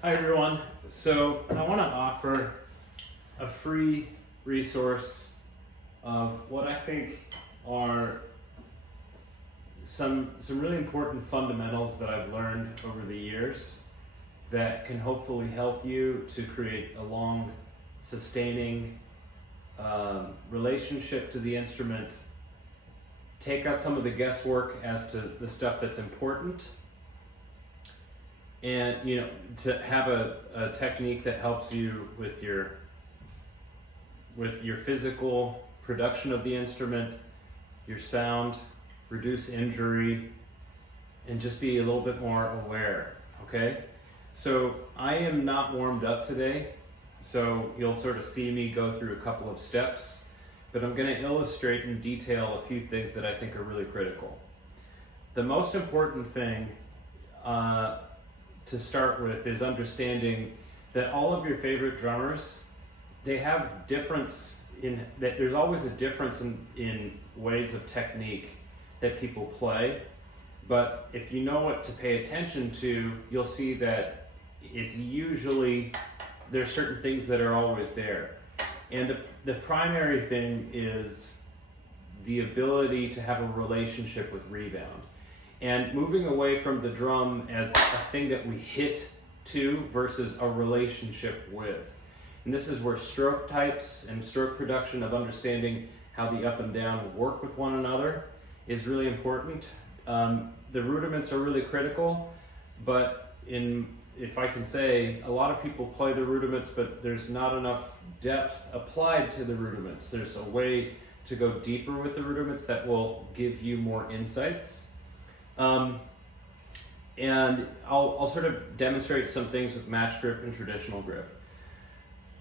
Hi everyone. So I want to offer a free resource of what I think are some really important fundamentals that I've learned over the years that can hopefully help you to create a long, sustaining relationship to the instrument, take out some of the guesswork as to the stuff that's important, and to have a technique that helps you with your physical production of the instrument, your sound, reduce injury, and just be a little bit more aware. Okay, so I am not warmed up today, so you'll sort of see me go through a couple of steps, but I'm going to illustrate in detail a few things that I think are really critical. The most important thing to start with is understanding that all of your favorite drummers, they have difference in that. There's always a difference in ways of technique that people play, but if you know what to pay attention to, you'll see that it's usually there's certain things that are always there. And the primary thing is the ability to have a relationship with rebound. And moving away from the drum as a thing that we hit to versus a relationship with. And this is where stroke types and stroke production of understanding how the up and down work with one another is really important. The rudiments are really critical, but if I can say, a lot of people play the rudiments, but there's not enough depth applied to the rudiments. There's a way to go deeper with the rudiments that will give you more insights. And I'll sort of demonstrate some things with match grip and traditional grip.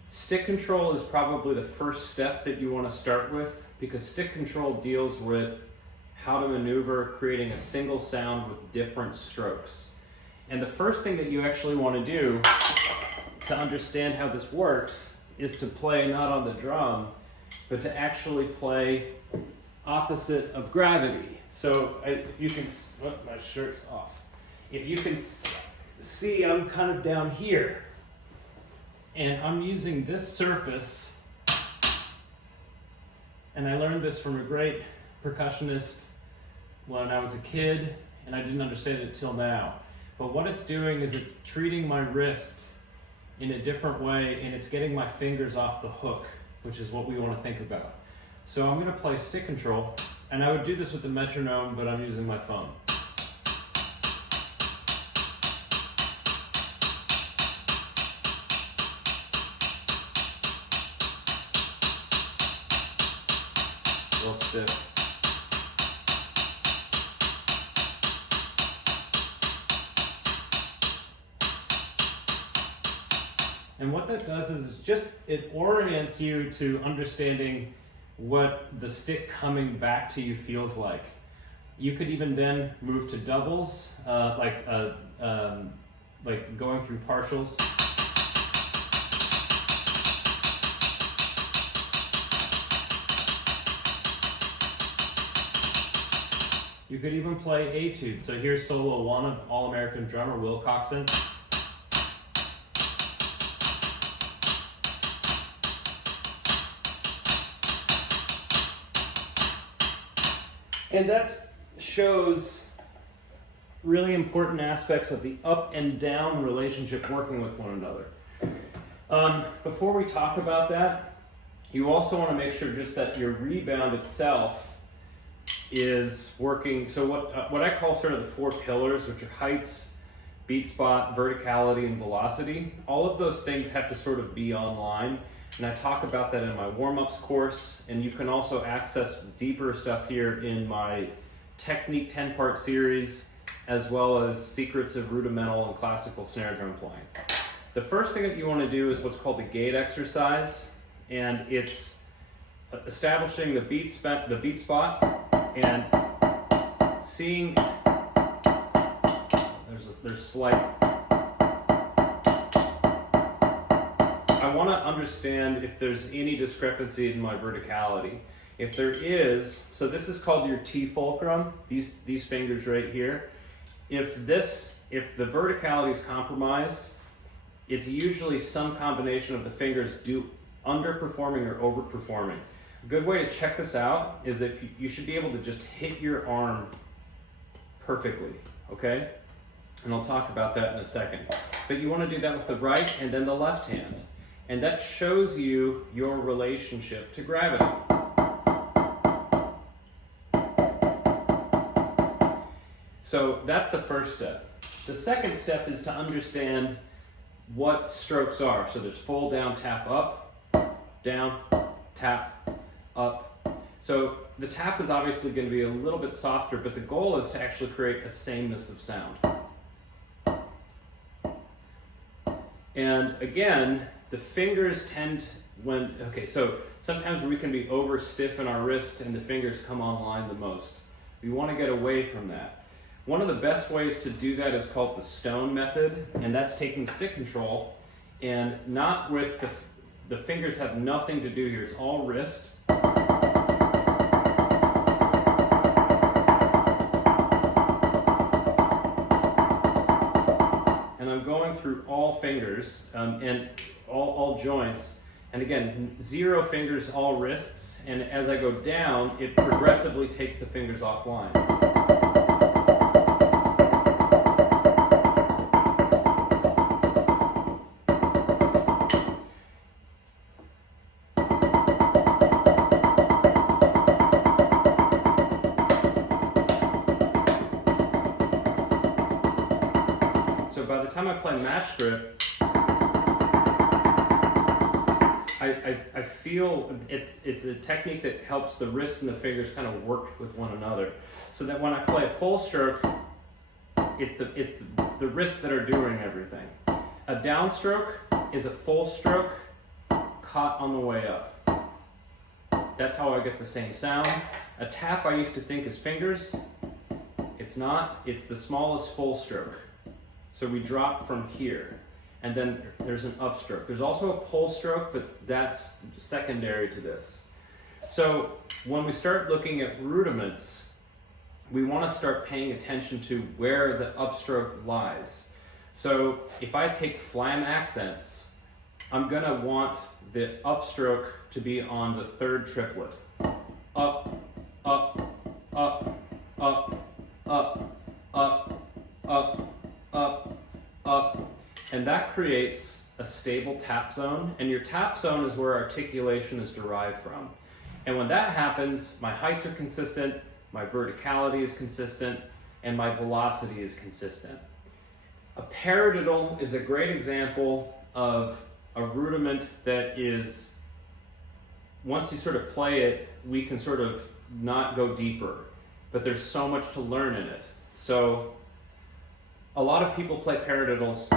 Stick control is probably the first step that you want to start with, because stick control deals with how to maneuver creating a single sound with different strokes. And the first thing that you actually want to do to understand how this works is to play not on the drum, but to actually play opposite of gravity. So if you can, my shirt's off. If you can see, I'm kind of down here, and I'm using this surface, and I learned this from a great percussionist when I was a kid, and I didn't understand it till now. But what it's doing is it's treating my wrist in a different way, and it's getting my fingers off the hook, which is what we want to think about. So I'm going to play stick control, and I would do this with the metronome, but I'm using my phone. Real stiff. And what that does is it orients you to understanding what the stick coming back to you feels like. You could even then move to doubles, like going through partials. You could even play etudes. So here's solo 1 of All-American drummer Will Coxon. And that shows really important aspects of the up and down relationship working with one another. Before we talk about that, you also want to make sure just that your rebound itself is working. So what I call sort of the 4 pillars, which are heights, beat spot, verticality, and velocity, all of those things have to sort of be online. And I talk about that in my warm-ups course, and you can also access deeper stuff here in my technique 10-part series, as well as secrets of rudimental and classical snare drum playing. The first thing that you want to do is what's called the gate exercise, and it's establishing the beat spot and seeing there's slight. I want to understand if there's any discrepancy in my verticality. If there is, so this is called your T fulcrum, these fingers right here. If the verticality is compromised, it's usually some combination of the fingers do underperforming or overperforming. A good way to check this out is if you should be able to just hit your arm perfectly, okay? And I'll talk about that in a second. But you want to do that with the right and then the left hand. And that shows you your relationship to gravity. So that's the first step. The second step is to understand what strokes are. So there's full, down, tap, up, down, tap, up. So the tap is obviously going to be a little bit softer, but the goal is to actually create a sameness of sound. And again, the fingers tend so sometimes we can be over stiff in our wrist and the fingers come online the most. We want to get away from that. One of the best ways to do that is called the stone method, and that's taking stick control and not with the fingers have nothing to do here. It's all wrist. And I'm going through all fingers and all joints. And again, 0 fingers, all wrists. And as I go down, it progressively takes the fingers offline. So by the time I play match grip, I feel it's a technique that helps the wrists and the fingers kind of work with one another. So that when I play a full stroke, it's the wrists that are doing everything. A downstroke is a full stroke caught on the way up. That's how I get the same sound. A tap I used to think is fingers. It's not. It's the smallest full stroke. So we drop from here, and then there's an upstroke. There's also a pull stroke, but that's secondary to this. So when we start looking at rudiments, we want to start paying attention to where the upstroke lies. So if I take Flam accents, I'm going to want the upstroke to be on the third triplet. Up, up, up, up, up, up, up, up, up, and that creates a stable tap zone, and your tap zone is where articulation is derived from. And when that happens, my heights are consistent, my verticality is consistent, and my velocity is consistent. A paradiddle is a great example of a rudiment that is, once you sort of play it, we can sort of not go deeper, but there's so much to learn in it. So a lot of people play paradiddles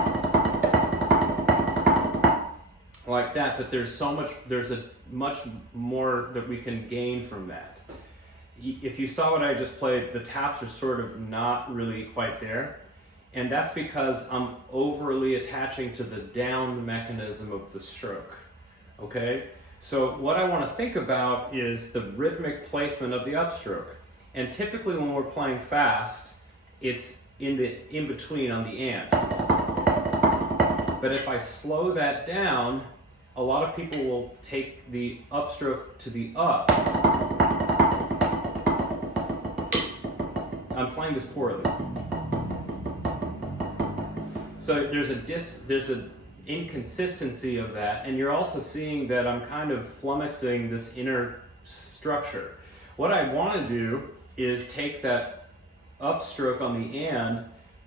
like that, but there's a much more that we can gain from that. If you saw what I just played, the taps are sort of not really quite there, and that's because I'm overly attaching to the down mechanism of the stroke, okay? So what I want to think about is the rhythmic placement of the upstroke, and typically when we're playing fast, it's in between on the and. But if I slow that down, a lot of people will take the upstroke to the up. I'm playing this poorly. So there's an inconsistency of that, and you're also seeing that I'm kind of flummoxing this inner structure. What I want to do is take that upstroke on the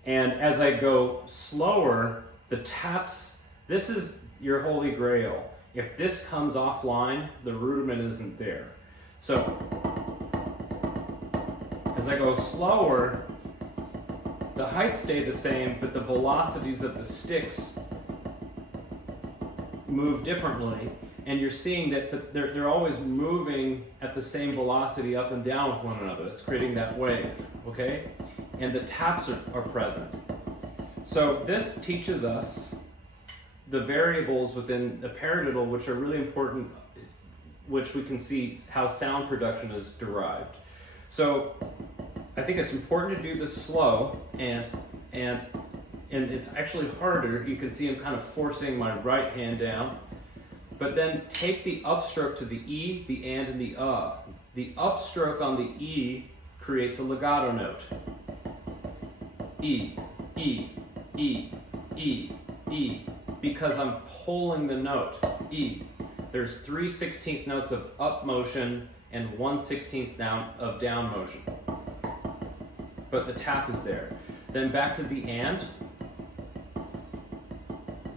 and as I go slower, the taps, this is your holy grail. If this comes offline, the rudiment isn't there. So as I go slower, the heights stay the same, but the velocities of the sticks move differently, and you're seeing that they're always moving at the same velocity up and down with one another. It's creating that wave, okay? And the taps are present. So this teaches us the variables within the paradiddle, which are really important, which we can see how sound production is derived. So I think it's important to do this slow, and and it's actually harder. You can see I'm kind of forcing my right hand down. But then take the upstroke to the E, the and the The upstroke on the E creates a legato note. E, E, E, E, E, because I'm pulling the note, E. There's 3/16 notes of up motion and 1/16 of down motion. But the tap is there. Then back to the and.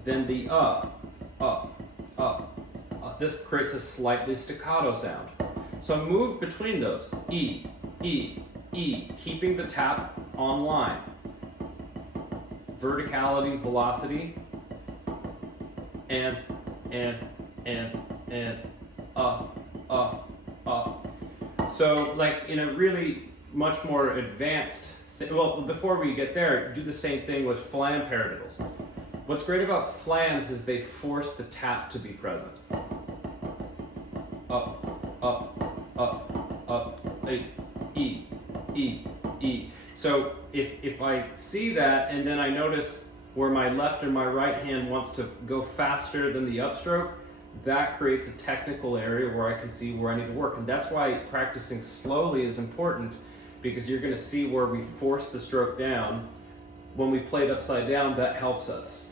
Then the This creates a slightly staccato sound. So move between those. E, E, E, keeping the tap on line. Verticality, velocity, and, So like in a really much more advanced, well, before we get there, do the same thing with flam paradiddles. What's great about flams is they force the tap to be present. Up, E, E, E. So if I see that and then I notice where my left or my right hand wants to go faster than the upstroke, that creates a technical area where I can see where I need to work. And that's why practicing slowly is important, because you're going to see where we force the stroke down. When we play it upside down, that helps us.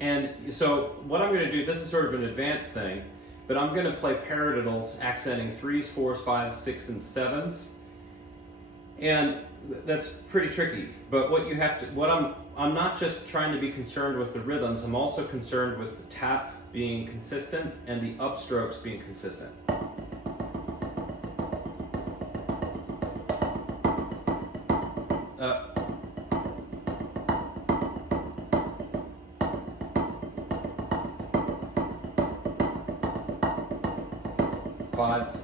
And so what I'm going to do, this is sort of an advanced thing, but I'm going to play paradiddles accenting 3s, 4s, 5s, 6s, and 7s. And that's pretty tricky. But what you have to, I'm not just trying to be concerned with the rhythms, I'm also concerned with the tap being consistent and the upstrokes being consistent. Fives.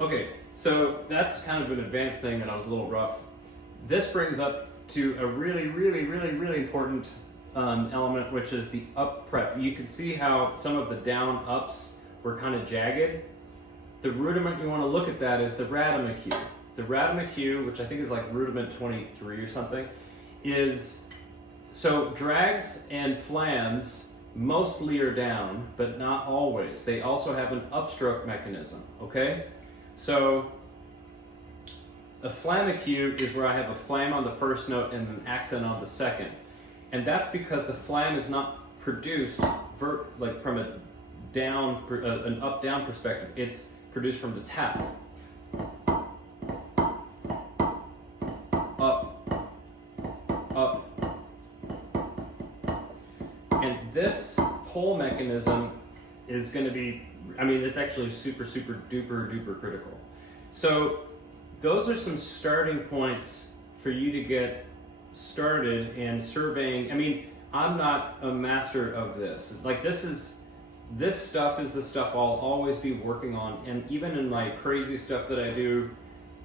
Okay, so that's kind of an advanced thing and I was a little rough. This brings up to a really important element, which is the up prep. You can see how some of the down ups were kind of jagged. The rudiment you want to look at that is the Rudiment cue. The Rudiment cue, which I think is like Rudiment 23 or something, is, so drags and flams mostly are down, but not always. They also have an upstroke mechanism, okay? So a flam cue is where I have a flam on the first note and an accent on the second. And that's because the flam is not produced like from a down, an up-down perspective. It's produced from the tap. Up, up. And this whole mechanism is going to be, I mean, it's actually super duper critical. So those are some starting points for you to get started in surveying. I mean, I'm not a master of this. Like this stuff is the stuff I'll always be working on. And even in my crazy stuff that I do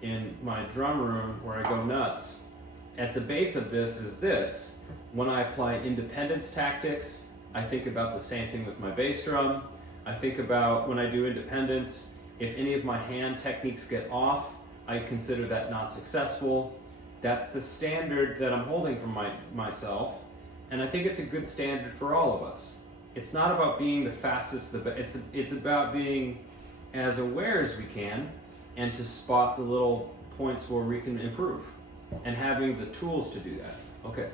in my drum room where I go nuts, at the base of this is this. When I apply independence tactics, I think about the same thing with my bass drum. I think about when I do independence, if any of my hand techniques get off, I consider that not successful. That's the standard that I'm holding for myself. And I think it's a good standard for all of us. It's not about being the fastest, it's about being as aware as we can and to spot the little points where we can improve and having the tools to do that. Okay.